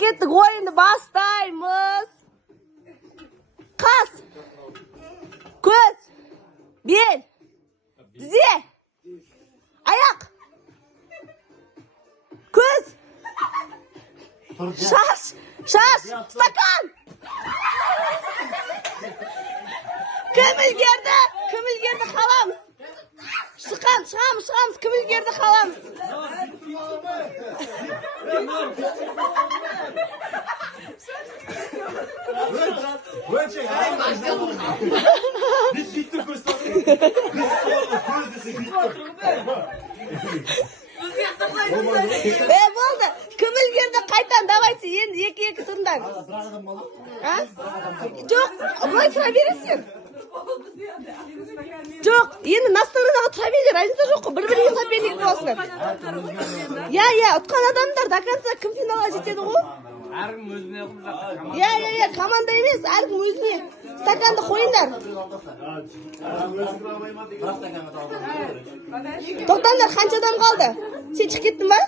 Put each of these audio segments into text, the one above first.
kеттік, ойынды бастаймыз. Қас, көз, бел, тізе, аяқ, көз, шаш, стакан. Кім үлгерді қаламыз. Шығамыз, кім үлгерді қаламыз. Болды. Кім үлгерді қайтан, давайте, енді екі тұрындар. Жоқ, бұлай тұра бересің. Жоқ, енді настанаға тұра берер, разница жоқ, бір-біріне соперник боласыңдар. Ұтқан адамдар до конца кім финалға жетеді ғой? Әркім өзіне қылып жатыр. Команда емес, әркім өзіне. Стаканды қойындар. Тоқтаңдар, қанша адам қалды? Сен шығып кеттің ба?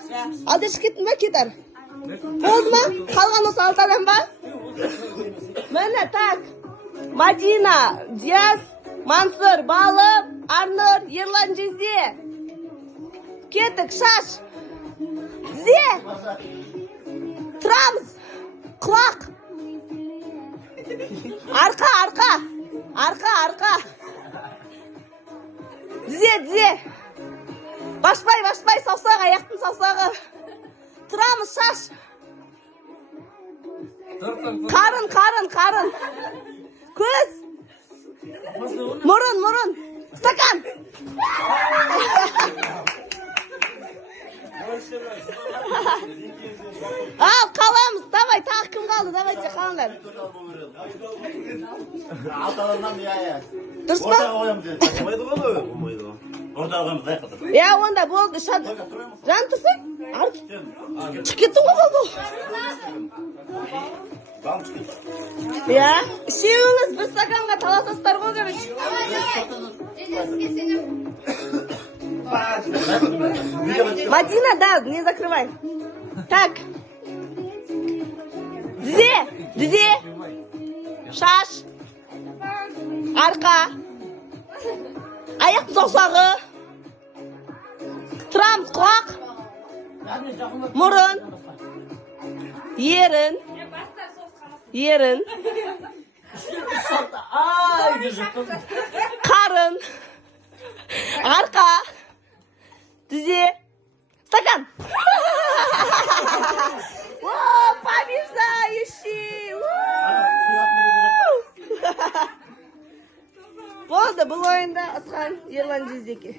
Алда шығып кеттің ба? Кетар. Болды ма? Қалған осы 6 адам ба? Міне, так. Мадина, Диас, Мансур, Балып, Арнұр, Ерлан Жезде. Кеттік, шаш. Тізе. Тұрамыз. Құлақ. Арқа. Тізе. Башпай, саусағы, аяқтың саусағы. Тұрамыз, шаш. Қарын. Көз. Мұрын. Стакан. Ал, қаламыз. Давай, тағы кім қалды? Давайте, қалыңдар. Дұрыс па? Онда болды. Жан тұрсың? Шығып кеттің ғой болды. Үшеуіңіз бір стаканға таласасыздар ғой, короче. Мадина, да, не закрывай. Так. Тізе. Шаш. Арқа. Аяқтың саусағы. Тұрамыз, құлақ. Мұрын. Ерін. Қарын. Арқа. Тізе. Стакан. Побеждающий. Болды, бұл ойында ұтқан Ерлан Жездеке.